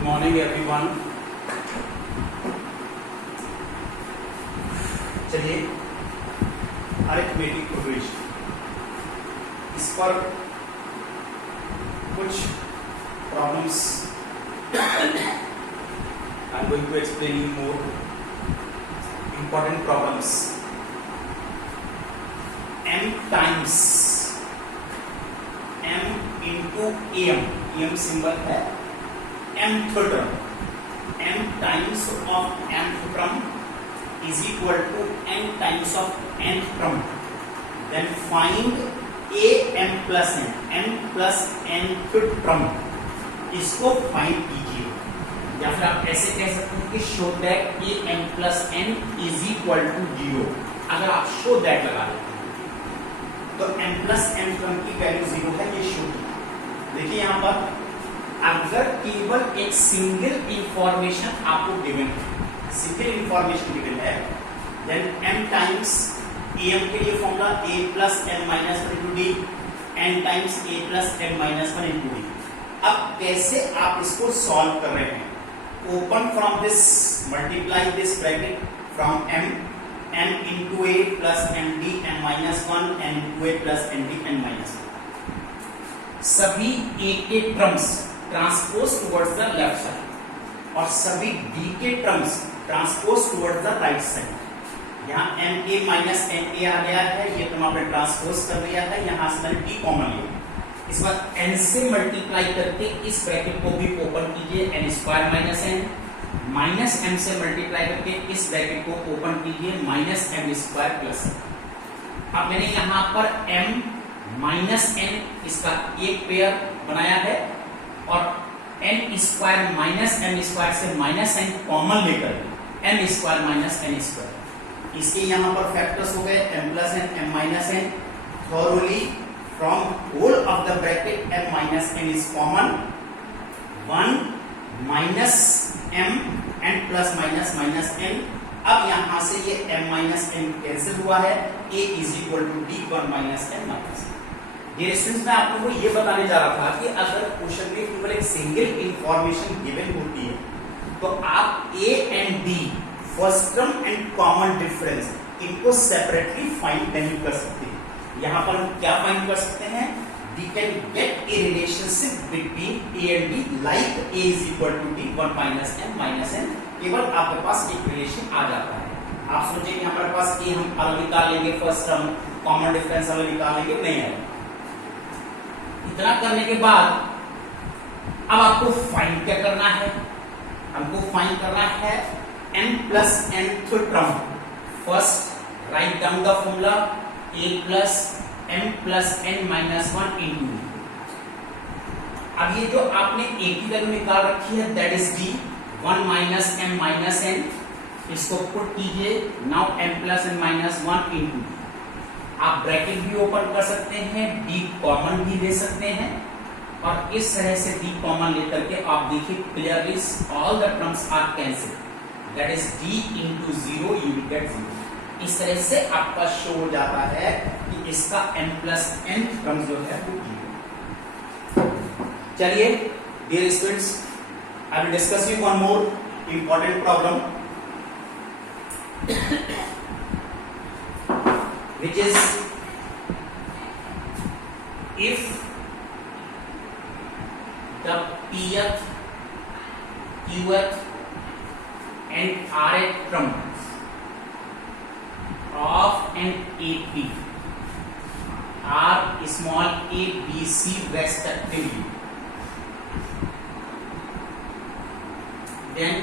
Good morning everyone. चलिए arithmetic progression, इस पर कुछ problems I am going to explain you more important problems. m times m into am symbol है mth term, m times of mth term is equal to n times of nth term. Then find am plus n plus nth term. इसको find कीजिए, या फिर आप ऐसे कह सकते हैं कि show that A M plus N is equal to 0। अगर आप शो दैट लगा लेते हैं तो एम प्लस एन टर्म की वैल्यू 0 है, ये शो किया। देखिए यहां पर अगर केवल एक सिंगल इंफॉर्मेशन आपको गिवन है, सिंगल इंफॉर्मेशन गिवन है, then M times A M के लिए formula A plus N minus one into D, N times A plus N minus one into D. अब कैसे आप इसको सॉल्व कर रहे हैं? Open from this, multiply this bracket from m into a plus md n minus 1 n into a plus md n minus 1। सभी a के terms transpose towards the left side और सभी d के terms transpose towards the right side. यहाँ m a minus n a आ गया है, ये term आपने ट्रांसपोज कर दिया है, यहाँ से मैंने d कॉमन लिया। इस बार n से मल्टीप्लाई करके इस ब्रैकेट को भी ओपन कीजिए, n square minus n, minus m से मल्टीप्लाई करके इस ब्रैकेट को ओपन कीजिए, माइनस m स्क्वायर प्लस। अब मैंने यहाँ पर m माइनस n इसका एक पेयर बनाया है और n square minus m square से माइनस n कॉमन लेकर m square minus n square, इसके यहाँ पर फैक्टर्स हो गए m plus n m minus n। Thoroughly from whole of the bracket m minus n is common, 1 minus m and plus minus minus n। अब यहां से ये m minus n कैंसिल हुआ है, a is equal to d 1 minus n minus n। ये students मैं आप लोगों को ये बताने जा रहा था कि अगर क्वेश्चन में केवल एक सिंगल इंफॉर्मेशन गिवन होती है तो आप a and d first term and common difference इनको सेपरेटली फाइंड नहीं कर सकते। यहां पर हम क्या फाइंड कर सकते हैं? we can get a relationship between a and d like a is equal to d 1 minus n minus n। केवल आपके पास एक रिलेशन आ जाता है। आप सोचिए कि हमारे पास a हम अलग निकाल लेंगे, फर्स्ट टर्म कॉमन डिफरेंस अलग निकाल लेंगे, नहीं है। इतना करने के बाद अब आपको फाइंड क्या करना है? हमको फाइंड करना है n plus nth term. First write down the formula a plus m plus n minus 1 into d। अब ये जो आपने a की वैल्यू निकाल रखी है that is d 1 minus m minus n, इसको पुट कीजिए, now m plus n minus 1 into d। आप ब्रैकेट भी ओपन कर सकते हैं, d कॉमन भी ले सकते हैं और इस तरह से d कॉमन लेकर के आप देखिए clearly all the terms are cancel, that is d into 0 you will get 0। इस तरह से आपका शो हो जाता है कि इसका m प्लस n टर्म जो है वो 0। चलिए dear students, I will discuss you one more important problem which is if the pth, qth and rth terms of an AP are small a, b, c respectively, then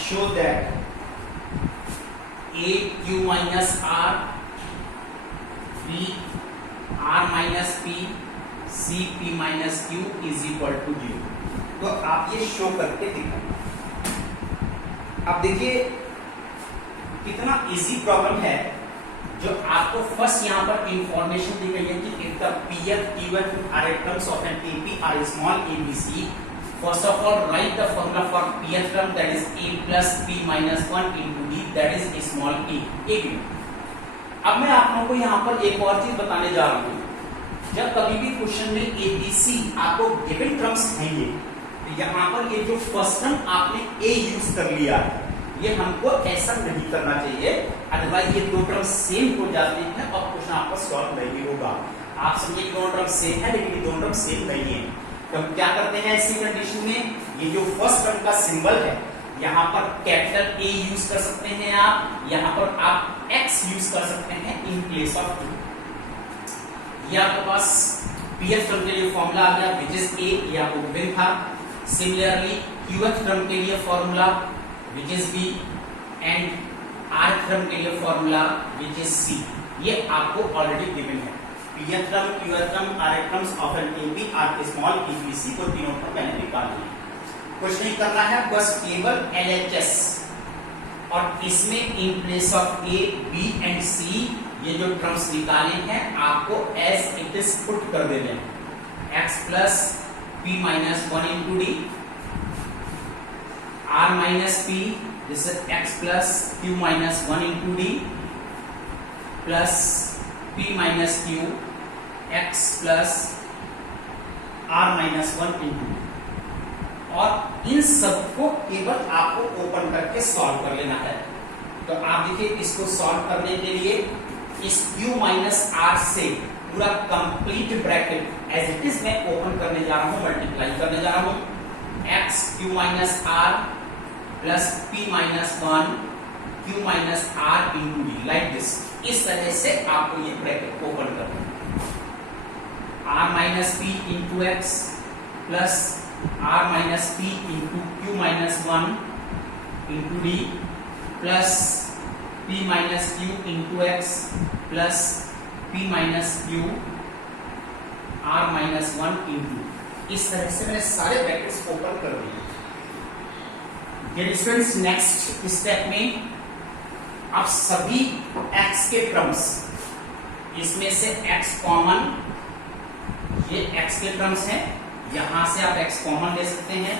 show that a q minus r, b r minus p, c p minus q is equal to 0। तो आप ये show करके दिखाएं। अब देखिए कितना easy problem है, जो आपको फर्स्ट यहाँ पर इंफॉर्मेशन दी गई है कि if the pth, qth are terms of an AP are small a, b, c, first of all write the formula for pth term, that is a plus p minus 1 into d, that is small a, AB। अब मैं आप लोगों को यहाँ पर एक और चीज बताने जा रहा हूँ, जब कभी भी क्वेश्चन में एबीसी आपको गिवन टर्म्स देंगे, यहाँ पर ये जो फर्स्ट टर्म आपने ए यूज कर लिया है, ये हमको ऐसा नहीं करना चाहिए, अदरवाइज ये दो टर्म सेम हो जाते हैं और क्वेश्चन आपका सॉल्व नहीं होगा। आप समझिए कि दोनों टर्म सेम है, लेकिन ये दोनों टर्म सेम नहीं है। तो हम क्या करते हैं ऐसी कंडीशन में, ये जो फर्स्ट टर्म का सिंबल है, यहाँ पर कैपिटल ए यूज कर सकते हैं आप, यहाँ पर आप एक्स यूज कर सकते हैं इन प्लेस ऑफ टू। ये आपके पास पीएफ टर्म के लिए फॉर्मूला आ गया विच इज ए, ये आपको गिवन था। सिमिलरली क्यूएफ टर्म के लिए formula which is B, and R term के लिए फॉर्मूला विच इज सी, ये आपको ऑलरेडी गिवन है। PF term, QF term, R terms of an AB are small ABC को तीनों टर्म मैंने निकाल लिया। कुछ नहीं करना है, बस केवल एलएचएस, और इसमें in place of A, B and C ये जो टर्म्स निकाले हैं आपको एज इट इज पुट कर देने हैं। X plus P minus one into D, R minus P, this is X plus Q minus one into D, plus P minus Q, X plus R minus one into D. और इन सबको केवल आपको open करके solve कर लेना है। तो आप देखिए, इसको सॉल्व करने के लिए इस q माइनस आर से पूरा complete bracket as it is मैं ओपन करने जा रहा हूं, मल्टीप्लाई करने जा रहा हूं। X Q minus R plus P minus one Q minus R into D, like this. इस तरह से आपको ये ब्रैकेट ओपन करना है। R minus P into X plus R minus P into Q minus one into D, plus P minus Q into X plus P minus Q are minus one into. इस तरह से मैंने सारे brackets open कर दिए। Students, next step में आप सभी x के टर्म्स, इसमें से x कॉमन, ये x के टर्म्स हैं, यहां से आप x कॉमन ले सकते हैं।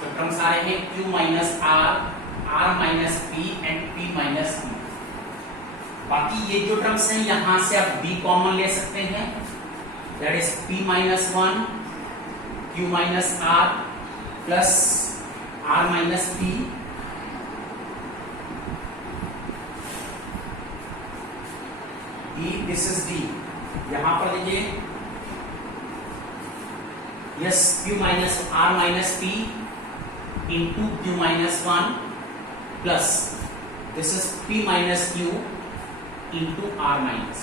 तो टर्म्स आ रहे हैं q minus R, R minus P and p minus Q. बाकी ये जो टर्म्स हैं यहां से आप b कॉमन ले सकते हैं, that is p minus one Q minus R plus R minus P, D, this is D. यहां पर देखिए, yes, q minus R minus P into Q minus one plus this is p minus Q into R minus.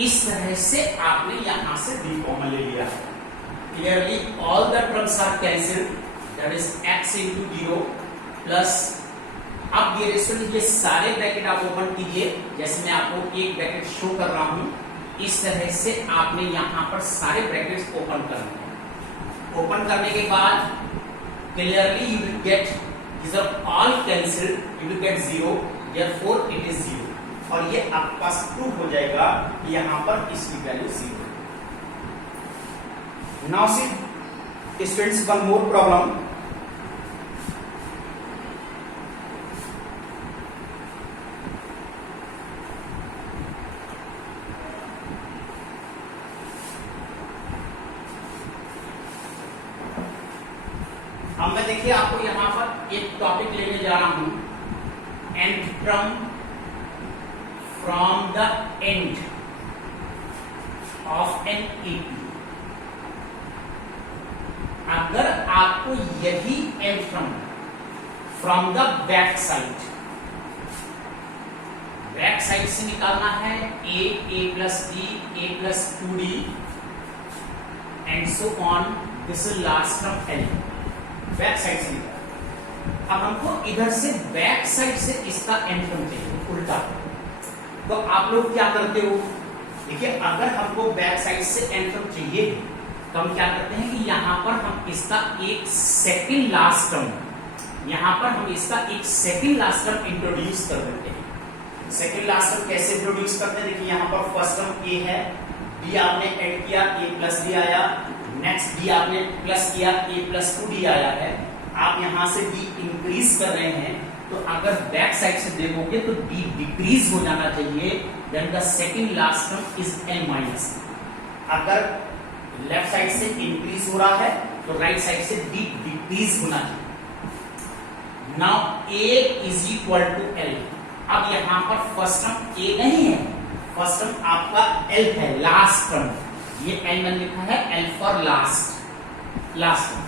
इस तरह से आपने यहां से b common ले लिया। Clearly all the terms are cancelled, that is x into zero plus. अब ये सारे ब्रैकेट आप ओपन कीजिए, जैसे मैं आपको एक ब्रैकेट शो कर रहा हूं, इस तरह से आपने यहां पर सारे ब्रैकेट्स ओपन करने हैं। ओपन करने के बाद clearly you will get, these are all cancelled, you will get 0, therefore it is 0, और ये आपके पास प्रूव हो जाएगा कि यहां पर इसकी value 0। Now see students, one more problem. अब मैं देखिए आपको यहां पर एक टॉपिक लेने जा रहा हूं, nth term from the end of an AP. अगर आपको यही nth term from the back side से निकालना है, a plus d, a plus 2d and so on, this is last term l, back side से निकाल। अब हमको इधर से बैक साइड से इसका nth टर्म चाहिए, उल्टा। तो आप लोग क्या करते हो, देखिए, अगर हमको बैक साइड से nth टर्म चाहिए तो हम क्या करते हैं कि यहां पर हम इसका एक सेकंड लास्ट टर्म, यहां पर हम इसका एक सेकंड लास्ट टर्म इंट्रोड्यूस कर देते हैं। सेकंड लास्ट टर्म कैसे इंट्रोड्यूस करते हैं, देखिए यहां पर फर्स्ट टर्म a है, b आपने ऐड किया, a प्लस d आया, नेक्स्ट d आपने प्लस किया, a प्लस 2d आया है। आप यहां से d इंक्रीज कर रहे हैं, तो अगर बैक साइड से देखोगे तो d डिक्रीज हो जाना चाहिए, then the second last term is l minus. अगर लेफ्ट साइड से इंक्रीज हो रहा है तो राइट साइड से d डिक्रीज होना चाहिए। Now a is equal to l। अब यहां पर फर्स्ट टर्म a नहीं है, फर्स्ट टर्म आपका l है, लास्ट टर्म। ये l मैंने लिखा है l फॉर लास्ट टर्म।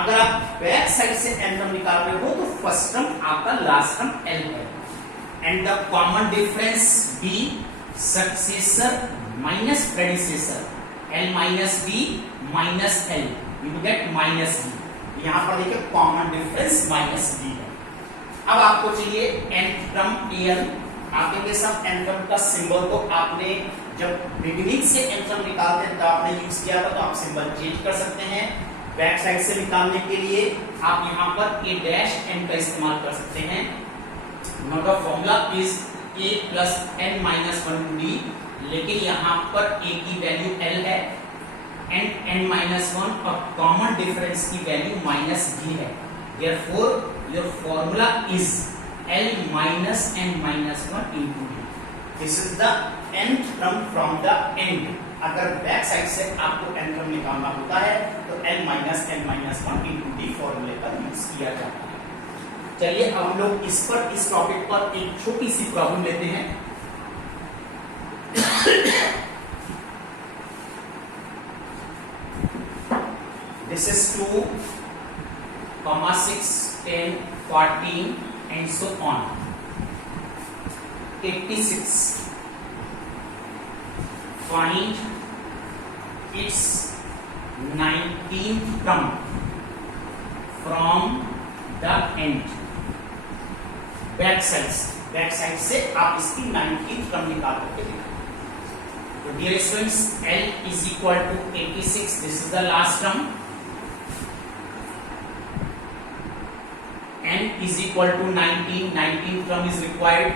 अगर आप बैक साइड से n टर्म निकाल रहे हो तो फर्स्ट टर्म आपका लास्ट टर्म l है। And the common difference b successor minus predecessor, l minus b minus l, you get minus b। यहां पर देखिए कॉमन डिफरेंस माइनस b है। अब आपको चाहिए nth टर्म al। आपके साथ nth टर्म का सिंबल को आपने जब बिगिनिंग से nth टर्म निकालते हैं तो आपने यूज किया था, तो आप सिंबल चेंज कर सकते हैं। बैक साइड से निकालने के लिए आप यहां पर a डैश n का इस्तेमाल कर सकते हैं। Now the formula is a plus n minus 1 to d, लेकिन यहां पर a की वैल्यू l है एंड n माइनस 1 और कॉमन डिफरेंस की वैल्यू माइनस b है। Therefore your formula is l minus n minus 1 into d. This is the nth term from the end. अगर back side से आपको n term निकालना होता है तो l minus n minus 1 into d फॉर्मूले का यूज किया जाता है। चलिए अब हम लोग इस टॉपिक पर एक छोटी सी प्रॉब्लम लेते हैं। This is 2, 6, 10, 14 and so on. 86. Find its 19th term from the end. Back side से आप इसकी 19th टर्म निकाल करके दिखाएं। तो dear students, L is equal to 86. This is the last term. N is equal to 19. 19th term is required.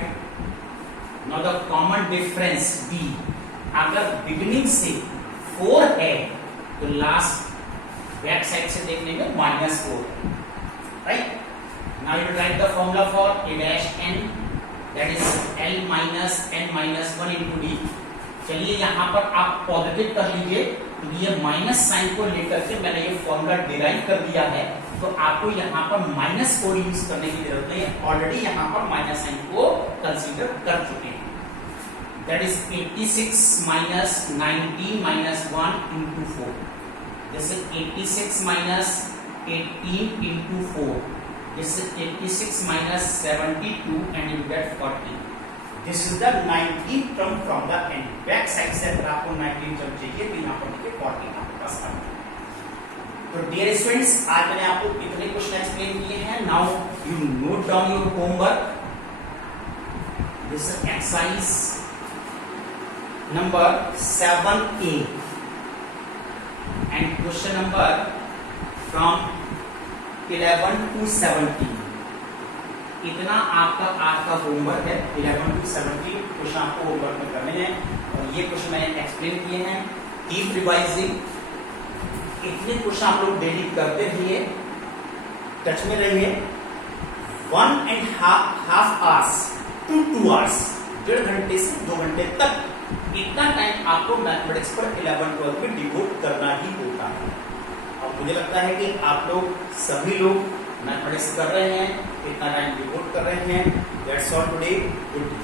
Now the common difference B. अगर beginning से 4 है तो लास्ट बैक साइड से देखने में -4, right? Now you write the formula for a dash n, that is L minus n minus 1 into d. चलिए यहाँ पर आप पॉजिटिव कर लीजिए, तो ये माइनस साइन को लेकर के मैंने ये फॉर्मूला डिराइव कर दिया है, तो आपको यहाँ पर -4 यूज करने की जरूरत नहीं है, ऑलरेडी यहाँ पर माइनस साइन को कंसीडर कर चुके हैं। That is 86 minus 19 minus 1 into 4. This is 86 minus 18 into 4. This is 86 minus 72 and you get 40. This is the 19th term from the end. Back side से अगर आपको 19 term चाहिए तो यहाँ पर देखिए 40 आपके पास आ गया। तो dear students, आज मैंने आपको इतने क्वेश्चन एक्सप्लेन किए हैं। Now you note down your homework. This is exercise number 7A and question number from 11 to 17. इतना आपका आज का होमवर्क है। 11 to 17 क्वेश्चन आपको होमवर्क में करने हैं और ये क्वेश्चन मैंने एक्सप्लेन किए हैं। कीप रिवाइजिंग, इतने क्वेश्चन आप लोग डेली करते रहिए, टच में रहिए। 1.5 hours to 2 hours, 1.5 घंटे से 2 घंटे तक इतना टाइम आपको मैथमेटिक्स पर 11-12 में डिवोट करना ही होता है। अब मुझे लगता है कि आप लोग सभी लोग मैथमेटिक्स कर रहे हैं, इतना टाइम डिवोट कर रहे हैं। That's all today. Good day.